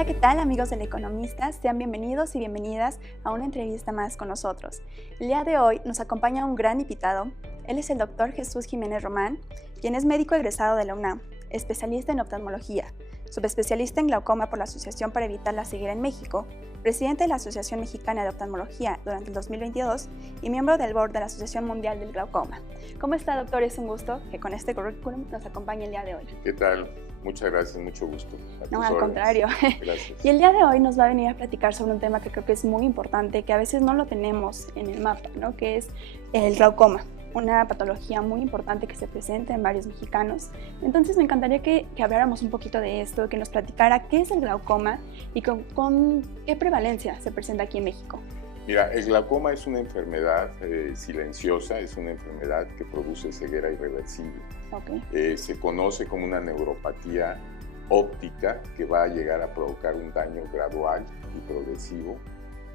Hola, ¿qué tal amigos del Economista? Sean bienvenidos y bienvenidas a una entrevista más con nosotros. El día de hoy nos acompaña un gran invitado. Él es el doctor Jesús Jiménez Román, quien es médico egresado de la UNAM, especialista en oftalmología, subespecialista en glaucoma por la Asociación para Evitar la Ceguera en México, presidente de la Asociación Mexicana de Oftalmología durante el 2022 y miembro del board de la Asociación Mundial del Glaucoma. ¿Cómo está, doctor? Es un gusto que con este currículum nos acompañe el día de hoy. ¿Qué tal? Muchas gracias, mucho gusto. No, al contrario. Gracias. Y el día de hoy nos va a venir a platicar sobre un tema que creo que es muy importante, que a veces no lo tenemos en el mapa, ¿no? Que es el glaucoma, una patología muy importante que se presenta en varios mexicanos. Entonces me encantaría que habláramos un poquito de esto, que nos platicara qué es el glaucoma y con qué prevalencia se presenta aquí en México. Mira, el glaucoma es una enfermedad silenciosa, es una enfermedad que produce ceguera irreversible. Okay. Se conoce como una neuropatía óptica que va a llegar a provocar un daño gradual y progresivo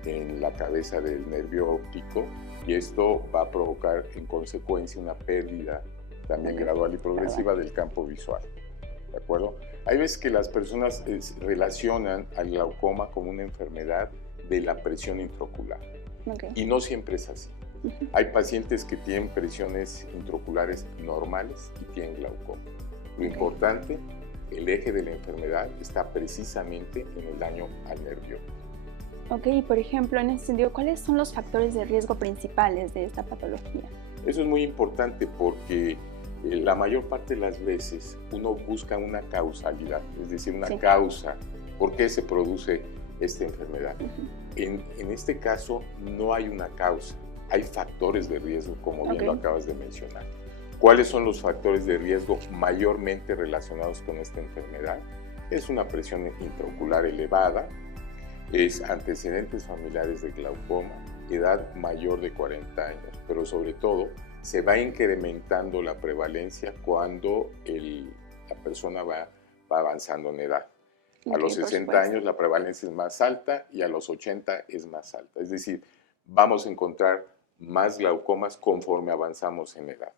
en la cabeza del nervio óptico, y esto va a provocar en consecuencia una pérdida también gradual y progresiva del campo visual. ¿De acuerdo? Hay veces que las personas relacionan al glaucoma como una enfermedad de la presión intraocular. Okay. Y no siempre es así. Hay pacientes que tienen presiones intraoculares normales y tienen glaucoma. Lo importante, el eje de la enfermedad está precisamente en el daño al nervio. Ok, y por ejemplo, en ese sentido, ¿cuáles son los factores de riesgo principales de esta patología? Eso es muy importante porque la mayor parte de las veces uno busca una causalidad, es decir, una causa, por qué se produce esta enfermedad. En este caso no hay una causa, hay factores de riesgo, como bien lo acabas de mencionar. ¿Cuáles son los factores de riesgo mayormente relacionados con esta enfermedad? Es una presión intraocular elevada, es antecedentes familiares de glaucoma, edad mayor de 40 años, pero sobre todo se va incrementando la prevalencia cuando la persona va avanzando en edad. A los 60 años la prevalencia es más alta y a los 80 es más alta. Es decir, vamos a encontrar más glaucomas conforme avanzamos en edad.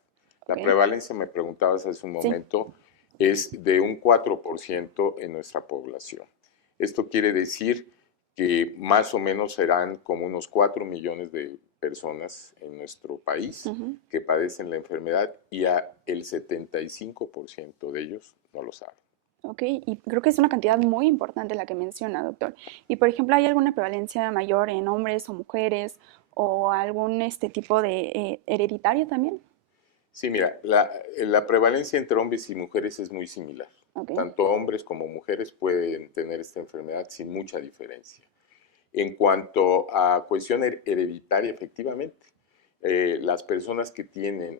La prevalencia, me preguntabas hace un momento, es de un 4% en nuestra población. Esto quiere decir que más o menos serán como unos 4 millones de personas en nuestro país que padecen la enfermedad, y el 75% de ellos no lo saben. Ok, y creo que es una cantidad muy importante la que menciona, doctor. Y por ejemplo, ¿hay alguna prevalencia mayor en hombres o mujeres o algún tipo de hereditario también? Sí, mira, la prevalencia entre hombres y mujeres es muy similar. Tanto hombres como mujeres pueden tener esta enfermedad sin mucha diferencia. En cuanto a cuestión hereditaria, efectivamente, las personas que tienen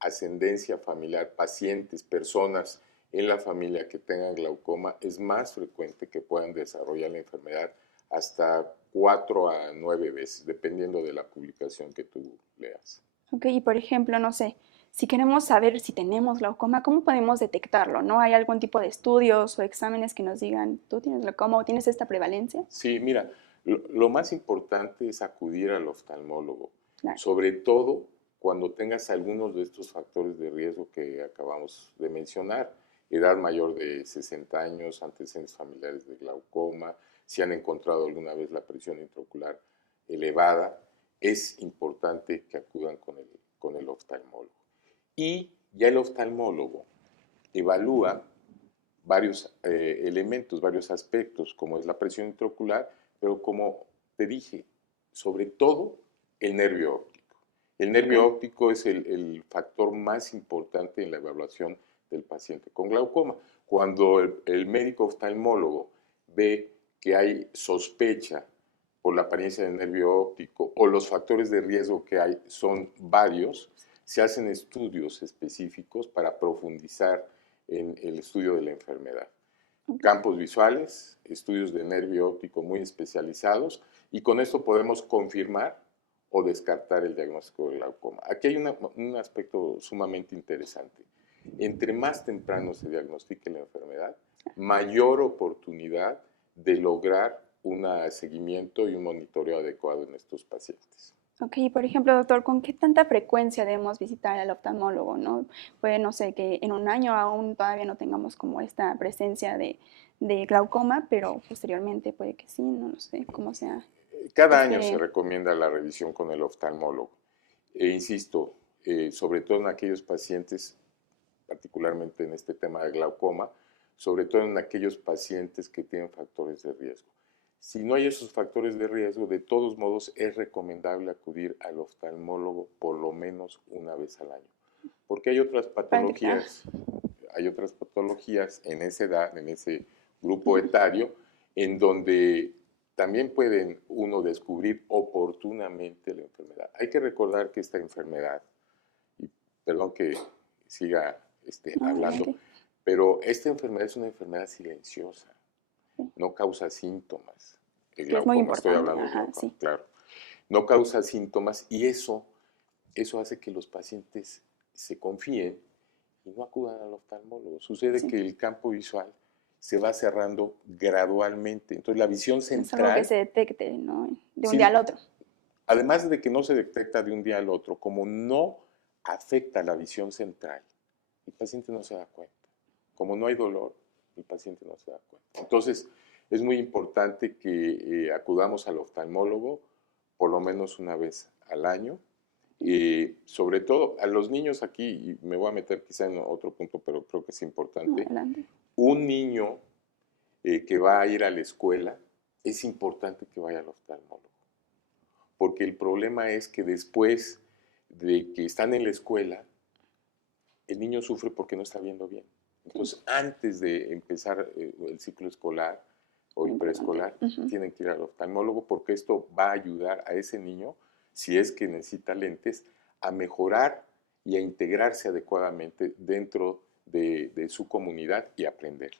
ascendencia familiar, pacientes, personas en la familia que tengan glaucoma, es más frecuente que puedan desarrollar la enfermedad hasta 4 a 9 veces, dependiendo de la publicación que tú leas. Ok, y por ejemplo, no sé, si queremos saber si tenemos glaucoma, ¿cómo podemos detectarlo? ¿No hay algún tipo de estudios o exámenes que nos digan, tú tienes glaucoma o tienes esta prevalencia? Sí, mira, lo más importante es acudir al oftalmólogo, Claro. sobre todo cuando tengas algunos de estos factores de riesgo que acabamos de mencionar: edad mayor de 60 años, antecedentes familiares de glaucoma, si han encontrado alguna vez la presión intraocular elevada. Es importante que acudan con el oftalmólogo. Y ya el oftalmólogo evalúa varios elementos, varios aspectos, como es la presión intraocular, pero como te dije, sobre todo el nervio óptico. El nervio óptico es el factor más importante en la evaluación del paciente con glaucoma. Cuando el médico oftalmólogo ve que hay sospecha por la apariencia del nervio óptico o los factores de riesgo que hay son varios, se hacen estudios específicos para profundizar en el estudio de la enfermedad. Campos visuales, estudios de nervio óptico muy especializados, y con esto podemos confirmar o descartar el diagnóstico de glaucoma. Aquí hay un aspecto sumamente interesante. Entre más temprano se diagnostique la enfermedad, mayor oportunidad de lograr un seguimiento y un monitoreo adecuado en estos pacientes. Ok, por ejemplo, doctor, ¿con qué tanta frecuencia debemos visitar al oftalmólogo, no? Puede, no sé, que en un año aún todavía no tengamos como esta presencia de de glaucoma, pero posteriormente puede que sí, no lo sé cómo sea. Cada año se recomienda la revisión con el oftalmólogo. E insisto, sobre todo en aquellos pacientes, particularmente en este tema de glaucoma, sobre todo en aquellos pacientes que tienen factores de riesgo. Si no hay esos factores de riesgo, de todos modos es recomendable acudir al oftalmólogo por lo menos una vez al año. Porque hay otras patologías en esa edad, en ese grupo etario, en donde también pueden uno descubrir oportunamente la enfermedad. Hay que recordar que esta enfermedad, y perdón que siga hablando, pero esta enfermedad es una enfermedad silenciosa, no causa síntomas. El glaucoma, estoy hablando de glaucoma, sí. Claro. No causa síntomas y eso hace que los pacientes se confíen y no acudan al oftalmólogo. Sucede que el campo visual se va cerrando gradualmente. Entonces la visión central... Es algo que se detecte, ¿no? De un día al otro. Además de que no se detecta de un día al otro, como no afecta la visión central, el paciente no se da cuenta. Como no hay dolor, el paciente no se da cuenta. Entonces es muy importante que acudamos al oftalmólogo por lo menos una vez al año. Sobre todo a los niños aquí, y me voy a meter quizá en otro punto, pero creo que es importante. Adelante. Un niño que va a ir a la escuela, es importante que vaya al oftalmólogo. Porque el problema es que después de que están en la escuela, el niño sufre porque no está viendo bien. Entonces, antes de empezar el ciclo escolar o el preescolar, tienen que ir al oftalmólogo porque esto va a ayudar a ese niño, si es que necesita lentes, a mejorar y a integrarse adecuadamente dentro de su comunidad y aprender,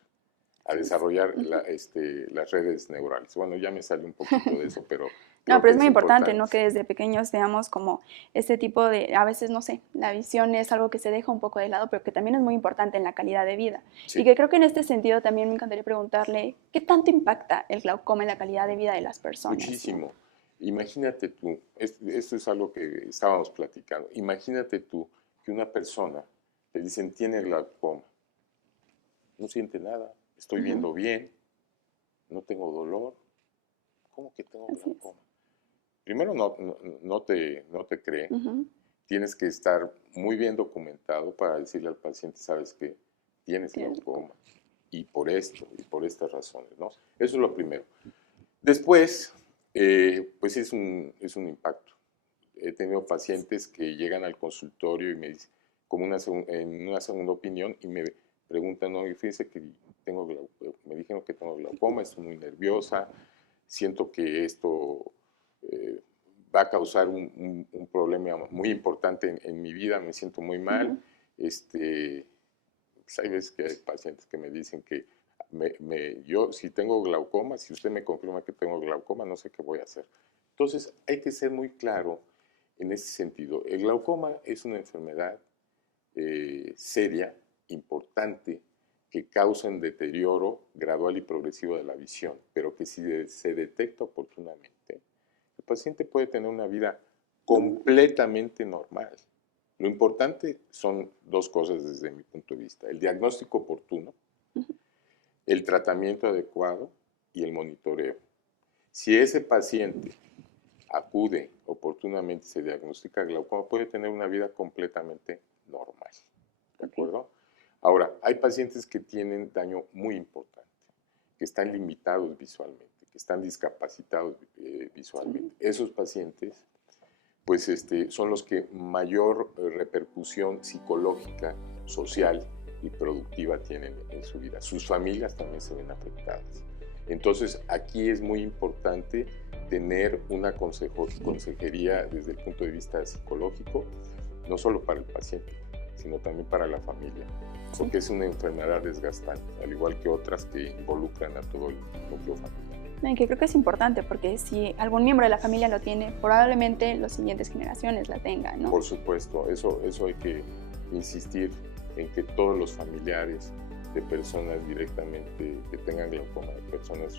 a desarrollar las redes neurales. Bueno, ya me sale un poquito de eso, pero... No, pero es muy importante, ¿no? Que desde pequeños veamos como este tipo de, a veces, no sé, la visión es algo que se deja un poco de lado, pero que también es muy importante en la calidad de vida. Sí. Y que creo que en este sentido también me encantaría preguntarle, ¿qué tanto impacta el glaucoma en la calidad de vida de las personas? Muchísimo. ¿No? Imagínate tú, esto es algo que estábamos platicando, imagínate tú que una persona le dicen, tiene glaucoma, no siente nada, estoy viendo bien, no tengo dolor, ¿cómo que tengo glaucoma? Primero no te creen, tienes que estar muy bien documentado para decirle al paciente, sabes que tienes glaucoma, y por esto, y por estas razones, ¿no? Eso es lo primero. Después, pues es un impacto. He tenido pacientes que llegan al consultorio y me dicen, como en una segunda opinión, y me preguntan, no, fíjense que me dijeron que tengo glaucoma, estoy muy nerviosa, siento que esto va a causar un problema muy importante en mi vida, me siento muy mal. Pues hay veces que hay pacientes que me dicen que yo si tengo glaucoma, si usted me confirma que tengo glaucoma, no sé qué voy a hacer. Entonces hay que ser muy claro en ese sentido. El glaucoma es una enfermedad seria, importante, que causa un deterioro gradual y progresivo de la visión, pero que si se detecta oportunamente, el paciente puede tener una vida completamente normal. Lo importante son dos cosas desde mi punto de vista: el diagnóstico oportuno, el tratamiento adecuado y el monitoreo. Si ese paciente acude oportunamente y se diagnostica glaucoma, puede tener una vida completamente normal. ¿De acuerdo? Ahora, hay pacientes que tienen daño muy importante, que están limitados visualmente, que están discapacitados visualmente. Esos pacientes, pues, son los que mayor repercusión psicológica, social y productiva tienen en su vida. Sus familias también se ven afectadas. Entonces, aquí es muy importante tener una consejería desde el punto de vista psicológico, no solo para el paciente, sino también para la familia, porque es una enfermedad desgastante, al igual que otras que involucran a todo el núcleo familiar. Que creo que es importante, porque si algún miembro de la familia lo tiene, probablemente las siguientes generaciones la tengan, ¿no? Por supuesto, eso hay que insistir en que todos los familiares de personas directamente que tengan glaucoma, de personas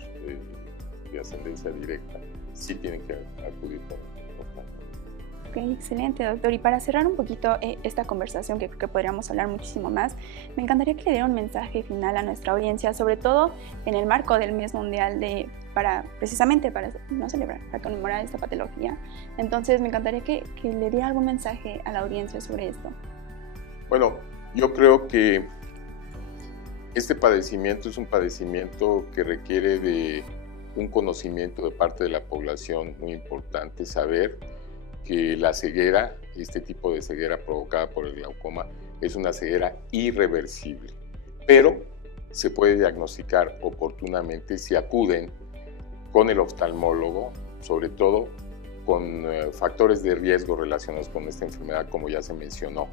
de ascendencia directa, sí tienen que acudir con el oftalmólogo. Ok, excelente, doctor. Y para cerrar un poquito esta conversación, que creo que podríamos hablar muchísimo más, me encantaría que le diera un mensaje final a nuestra audiencia, sobre todo en el marco del mes mundial precisamente para no celebrar, para conmemorar esta patología. Entonces, me encantaría que le diera algún mensaje a la audiencia sobre esto. Bueno, yo creo que este padecimiento es un padecimiento que requiere de un conocimiento de parte de la población muy importante, saber que la ceguera, este tipo de ceguera provocada por el glaucoma, es una ceguera irreversible, pero se puede diagnosticar oportunamente si acuden con el oftalmólogo, sobre todo con factores de riesgo relacionados con esta enfermedad, como ya se mencionó.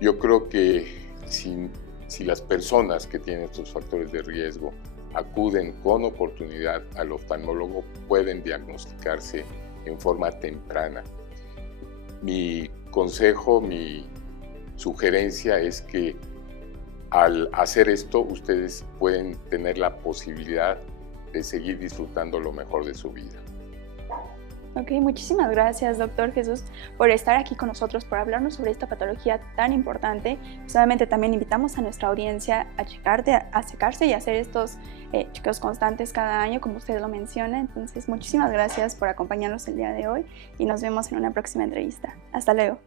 Yo creo que si las personas que tienen estos factores de riesgo acuden con oportunidad al oftalmólogo, pueden diagnosticarse en forma temprana. Mi consejo, mi sugerencia es que al hacer esto, ustedes pueden tener la posibilidad de seguir disfrutando lo mejor de su vida. Ok, muchísimas gracias, doctor Jesús, por estar aquí con nosotros, por hablarnos sobre esta patología tan importante. Solamente también invitamos a nuestra audiencia a checarse y hacer estos chequeos constantes cada año, como usted lo menciona. Entonces, muchísimas gracias por acompañarnos el día de hoy y nos vemos en una próxima entrevista. Hasta luego.